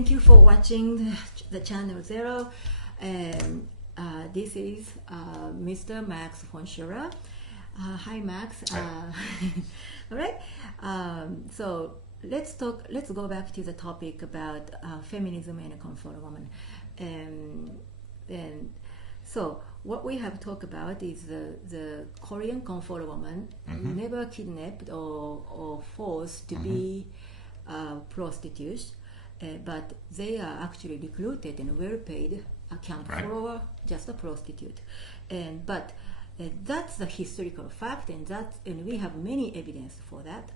thank you for watching the channel Zero. And this is Mr. Max von Shuler. Hi, Max. All right. So let's go back to the topic about feminism and a comfort woman. And so what we have talked about is the Korean comfort woman never kidnapped or forced to be prostitutes, but they are actually recruited and well paid account for just a prostitute. But that's the historical fact, and we have many evidence for that.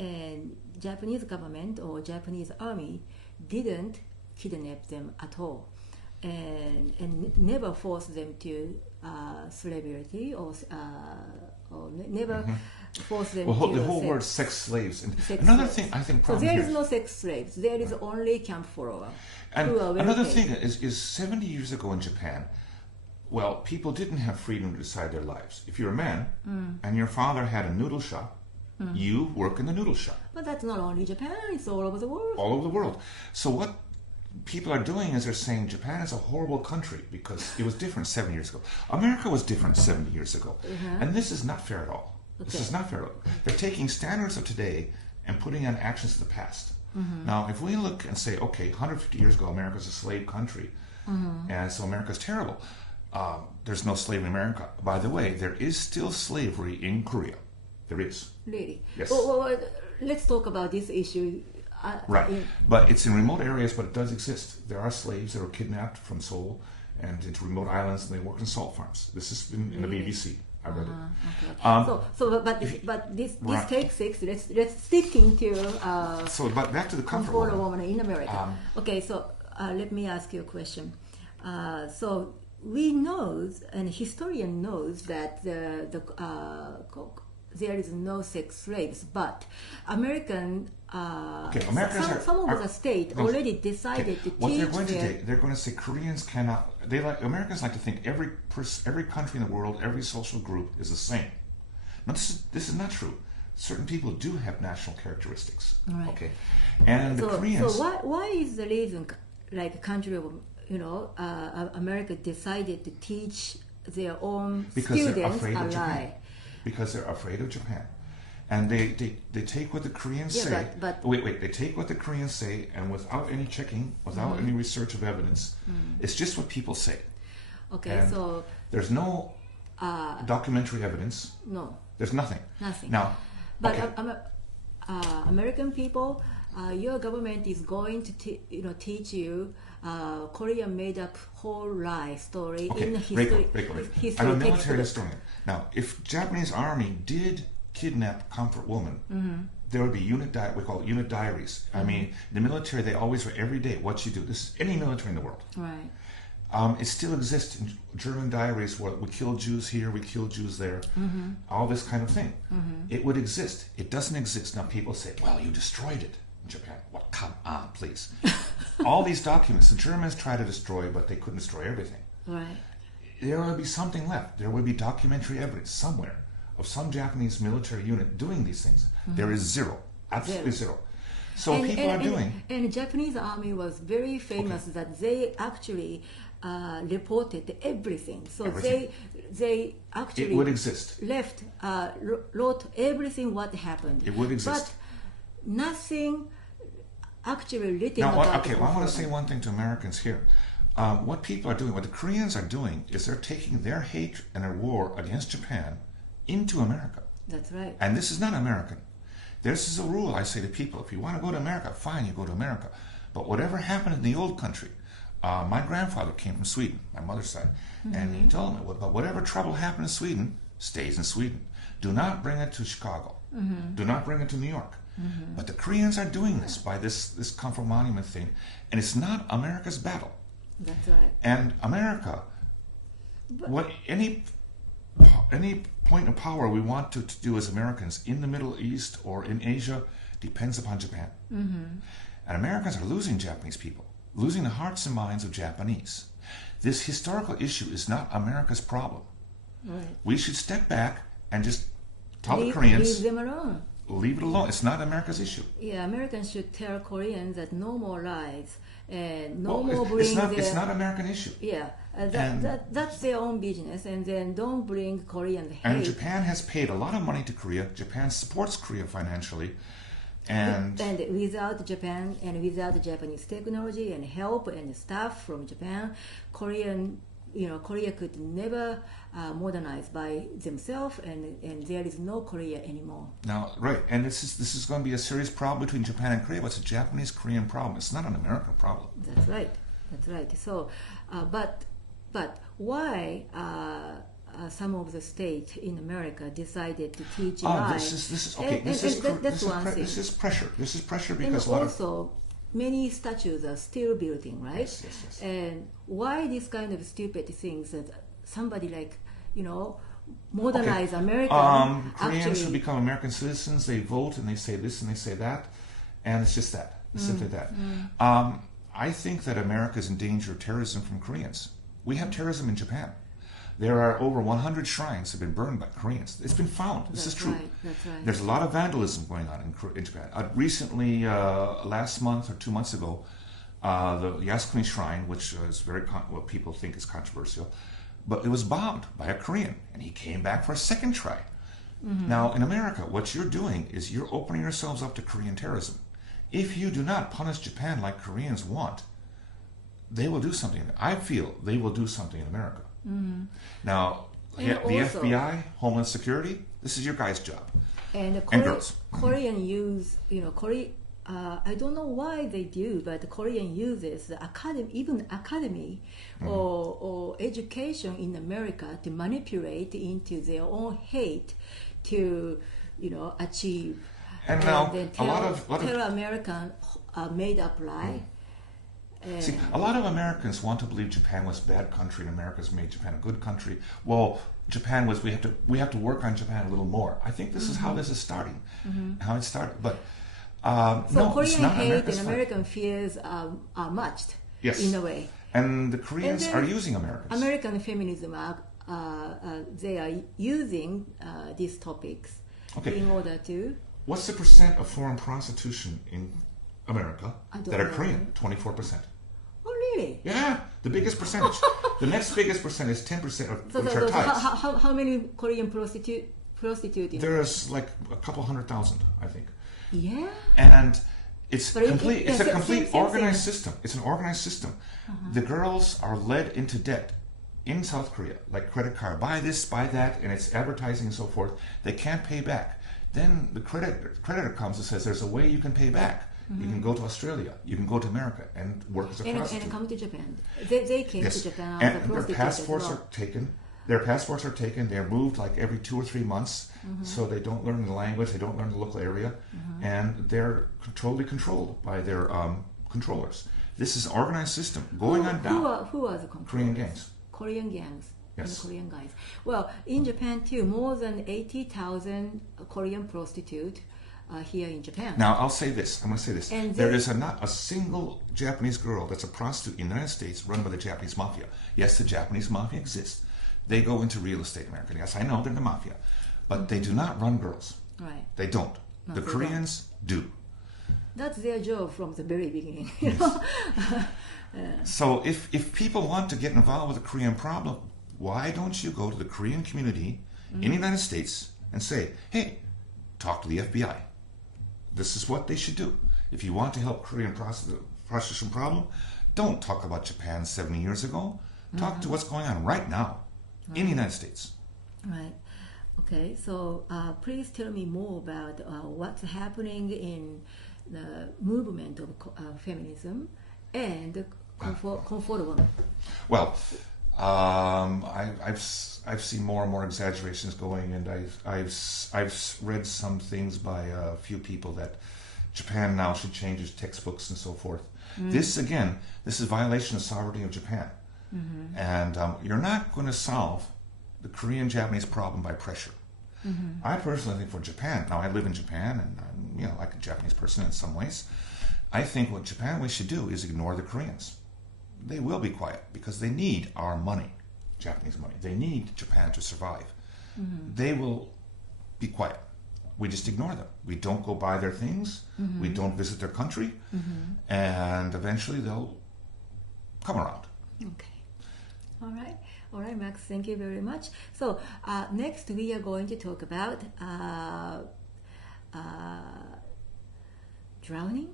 And Japanese government or Japanese army didn't kidnap them at all, and never forced them to slavery or never forced them to the whole word sex slaves. And sex another slaves. thing I think So there is no sex slaves. There is only camp follower. And another thing is 70 years ago in Japan, well, people didn't have freedom to decide their lives. If you're a man and your father had a noodle shop, you work in the noodle shop. But that's not only Japan, it's all over the world. All over the world. So what people are doing is they're saying Japan is a horrible country because it was different 7 years ago. America was different 70 years ago. And this is not fair at all. This is not fair at all. They're taking standards of today and putting on actions of the past. Now, if we look and say, okay, 150 years ago, America's a slave country, and so America's terrible. There's no slavery in America. By the way, there is still slavery in Korea. There is. Really? Yes. Well, let's talk about this issue. But it's in remote areas, but it does exist. There are slaves that were kidnapped from Seoul and into remote islands, and they work in salt farms. This has been in the BBC. I read it. But this Take6. Let's stick into. But back to the comfort woman in America. Okay, so let me ask you a question. So we know, and historian knows that there is no sex slaves, but Some of the state already decided to what teach. They're going to say Koreans cannot. Americans like to think every country in the world, every social group is the same. Now this is not true. Certain people do have national characteristics. Right. Okay, and the Koreans. So why is the reason, like a country of America decided to teach their own students a lie? Because they're afraid of Japan. And they take what the Koreans say. They take what the Koreans say, and without any checking, without any research of evidence, it's just what people say. Okay, and so there's no documentary evidence. No. There's nothing. Nothing. Now, but American people, your government is going to teach you Korean made up whole lie story in history. Reiko. I'm a military historian. Now, if Japanese army did kidnap comfort woman, there would be we call it unit diaries. I mean, in the military, they always write every day what you do. This is any military in the world. Right. It still exists in German diaries where we kill Jews here, we kill Jews there, all this kind of thing. It would exist. It doesn't exist. Now people say, well, you destroyed it in Japan. Well, come on, please. All these documents, the Germans tried to destroy, but they couldn't destroy everything. Right. There will be something left. There will be documentary evidence somewhere of some Japanese military unit doing these things. There is zero. Absolutely zero. So people are doing... And the Japanese army was very famous that they actually reported everything. So they actually... It would exist. Wrote everything what happened. It would exist. But nothing actually written now, about I want to say one thing to Americans here. What people are doing, what the Koreans are doing, is they're taking their hate and their war against Japan into America. That's right. And this is not American. This is a rule I say to people. If you want to go to America, fine, you go to America. But whatever happened in the old country, my grandfather came from Sweden, my mother's side, and he told me, but whatever trouble happened in Sweden stays in Sweden. Do not bring it to Chicago. Do not bring it to New York. But the Koreans are doing this by this comfort monument thing, and it's not America's battle. That's right. And America, any point of power we want to do as Americans in the Middle East or in Asia depends upon Japan. And Americans are losing Japanese people, losing the hearts and minds of Japanese. This historical issue is not America's problem. Right. We should step back and just tell the Koreans... Leave them alone. leave it alone. It's not America's issue. Yeah, Americans should tell Koreans that no more lies and no Well, more bring it's not American issue. Yeah, that's their own business, and then don't bring Korean hate. And Japan has paid a lot of money to Korea. Japan supports Korea financially. And without Japan and without Japanese technology and help and staff from Japan, Korea could never modernize by themselves, and there is no Korea anymore. Now, right, and this is going to be a serious problem between Japan and Korea, but it's a Japanese-Korean problem. It's not an American problem. That's right. So, but why some of the states in America decided to teach lies? This is pressure. This is pressure because and also many statues are still building, right? Yes. And why this kind of stupid things that somebody modernize American Koreans who become American citizens, they vote and they say this and they say that, and it's just that. It's simply that. I think that America is in danger of terrorism from Koreans. We have terrorism in Japan. There are over 100 shrines that have been burned by Koreans. It's been found. This is true. That's right. There's a lot of vandalism going on in Japan. Recently, last month or 2 months ago, the Yasukuni Shrine, which is what people think is controversial, but it was bombed by a Korean, and he came back for a second try. Now, in America, what you're doing is you're opening yourselves up to Korean terrorism. If you do not punish Japan like Koreans want, they will do something. I feel they will do something in America. Now, the FBI, Homeland Security, this is your guys' job. And girls. Korean use, I don't know why they do, but Korean uses the academy or education in America to manipulate into their own hate to, achieve. And now, tell American made up lie. See, a lot of Americans want to believe Japan was a bad country and America's made Japan a good country. Well, Japan was, we have to work on Japan a little more. I think this is how this is starting, how it started. But no, Korean it's not hate America's and American fears are matched in a way. And the Koreans are using Americans. American feminism, they are using these topics in order to... What's the percent of foreign prostitution in America that are Korean? 24%. Oh, really? Yeah, the biggest percentage. The next biggest percentage is 10% of which are Thais. How many Korean prostitutes? There's like a couple 100,000, I think. Yeah. And it's a complete organized system. It's an organized system. The girls are led into debt in South Korea, like credit card. Buy this, buy that, and it's advertising and so forth. They can't pay back. Then the creditor comes and says, there's a way you can pay back. You can go to Australia. You can go to America and work as a prostitute. And come to Japan. They came to Japan as a prostitute. Their passports are taken. Their passports are taken. They're moved like every 2 or 3 months, so they don't learn the language. They don't learn the local area, and they're totally controlled by their controllers. This is an organized system going on down. Who are the controllers? Korean gangs. Korean gangs. Yes. And the Korean guys. Well, in Japan too, more than 80,000 Korean prostitutes here in Japan. Now, I'll say this. I'm going to say this. There is not a single Japanese girl that's a prostitute in the United States run by the Japanese mafia. Yes, the Japanese mafia exists. They go into real estate in America. Yes, I know they're the mafia. But they do not run girls. Right. They don't. No, the Koreans do. That's their job from the very beginning. So if people want to get involved with the Korean problem, why don't you go to the Korean community in the United States and say, hey, talk to the FBI. This is what they should do. If you want to help Korean prostitution problem, don't talk about Japan 70 years ago. Talk to what's going on right now in the United States. Right. Okay. So please tell me more about what's happening in the movement of feminism and comfort women. Well, I've seen more and more exaggerations going, and I've read some things by a few people that Japan now should change its textbooks and so forth. This is violation of sovereignty of Japan, and you're not going to solve the Korean-Japanese problem by pressure. I personally think for Japan, now I live in Japan, and I'm like a Japanese person in some ways. I think what Japan should do is ignore the Koreans. They will be quiet because they need our money, Japanese money. They need Japan to survive. They will be quiet. we just ignore them. We don't go buy their things. We don't visit their country. And eventually they'll come around. Okay. All right, Max, thank you very much. So next we are going to talk about drowning?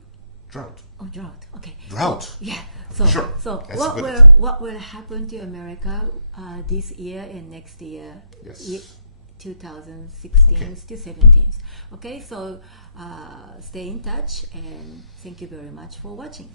Drought. Oh, drought. Okay. Drought. Yeah. So, Sure. so That's what will happen to America this year and next year? Yes. 2016 to 17. Okay. So stay in touch and thank you very much for watching.